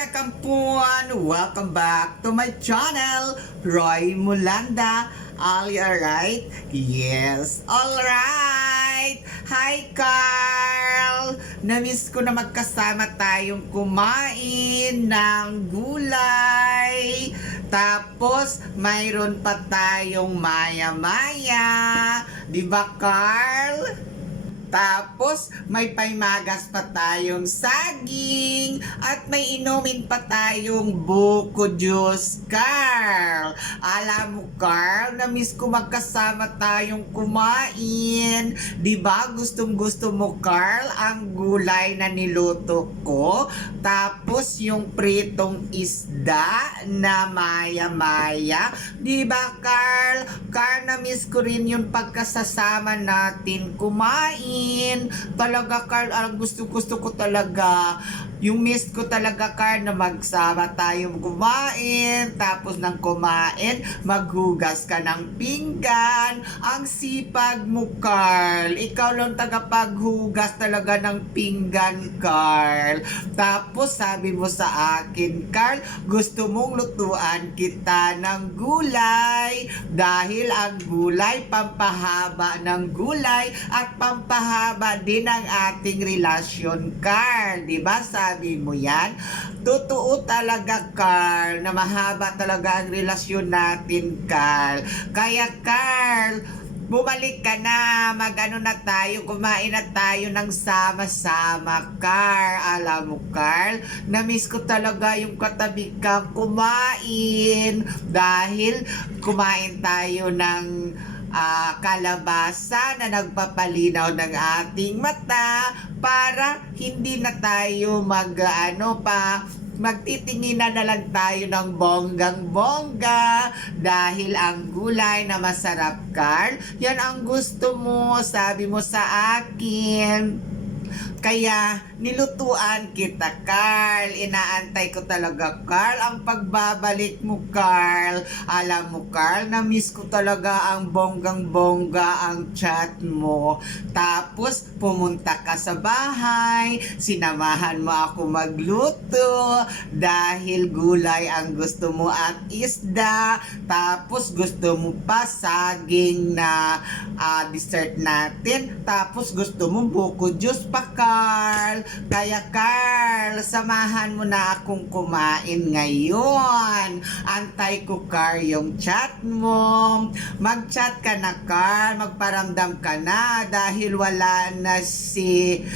kakampuan! Welcome back to my channel, Roy Mulanda. Are you alright? Yes, alright! Hi, Carl! Namiss ko na magkasama tayong kumain ng gulay. Tapos, mayroon pa tayong maya-maya. Di ba, Carl? Tapos, may paimagas pa tayong saging at may inumin pa tayong buko juice, Carl. Alam mo, Carl, na-miss ko magkasama tayong kumain. Diba, gustong-gusto mo, Carl, ang gulay na niluto ko? Tapos, yung pritong isda na maya-maya. Diba, Carl? Carl, na-miss ko rin yung pagkasasama natin kumain. Talaga, Carl, ang gusto ko talaga, yung miss ko talaga, Carl, na magsama tayong kumain, tapos ng kumain, maghugas ka ng pinggan. Ang sipag mo, Carl. Ikaw lang tagapaghugas talaga ng pinggan, Carl. Tapos sabi mo sa akin, Carl, gusto mong lutuan kita ng gulay dahil ang gulay pampahaba ng gulay at pampahaba din ang ating relasyon, Carl. Diba sabi mo yan? Totoo talaga, Carl, na mahaba talaga ang relasyon natin, Carl. Kaya, Carl, bumalik ka na, mag-ano na tayo, kumain na tayo ng sama-sama, Carl. Alam mo, Carl, na-miss ko talaga yung katabi kang kumain dahil kumain tayo ng kalabasa na nagpapalinaw ng ating mata para hindi na tayo magtitingin na lang tayo ng bonggang-bongga dahil ang gulay na masarap, Carl, yan ang gusto mo, sabi mo sa akin. Kaya nilutuan kita, Carl. Inaantay ko talaga, Carl, ang pagbabalik mo, Carl. Alam mo, Carl, na-miss ko talaga ang bonggang-bongga ang chat mo. Tapos, pumunta ka sa bahay, sinamahan mo ako magluto dahil gulay ang gusto mo at isda. Tapos, gusto mo pa saging na dessert natin. Tapos, gusto mo buko juice pa, Carl. Kaya, Carl, samahan mo na akong kumain ngayon. Antay ko, Carl, yung chat mo. Mag-chat ka na, Carl. Magparamdam ka na dahil wala na si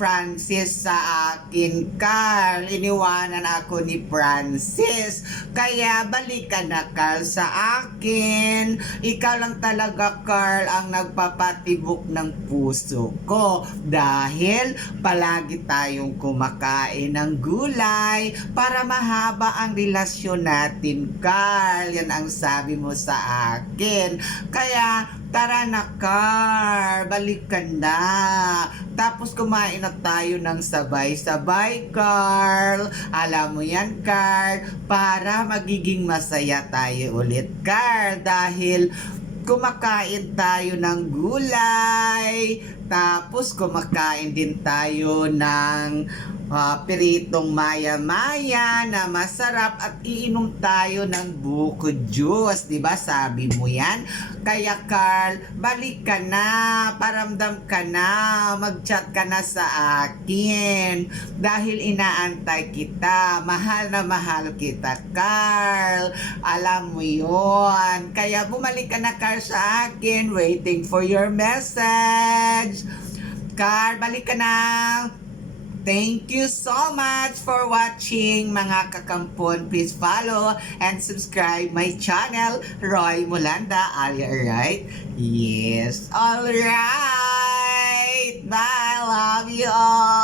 Francis sa akin, Carl. Iniwanan ako ni Francis. Kaya, balik ka na, Carl, sa akin. Ikaw lang talaga, Carl, ang nagpapatibok ng puso ko. Dahil palagi tayong kumakain ng gulay para mahaba ang relasyon natin, Carl. Yan ang sabi mo sa akin. Kaya tara na, Carl, balik ka na. Tapos kumain na tayo ng sabay-sabay, Carl. Alam mo yan, Carl, para magiging masaya tayo ulit, Carl. Dahil kumakain tayo ng gulay, tapos kumakain din tayo ng piritong maya-maya na masarap at iinom tayo ng buko juice. Diba sabi mo yan? Kaya, Carl, balik ka na, paramdam ka na, mag-chat ka na sa akin dahil inaantay kita. Mahal na mahal kita, Carl. Alam mo yon. Kaya bumalik ka na, Carl, sa akin. Waiting for your message. Carl, balik ka na. Thank you so much for watching, mga kakampon. Please follow and subscribe my channel, Roy Mulanda. Are you alright? Yes, alright. Bye. Love you all.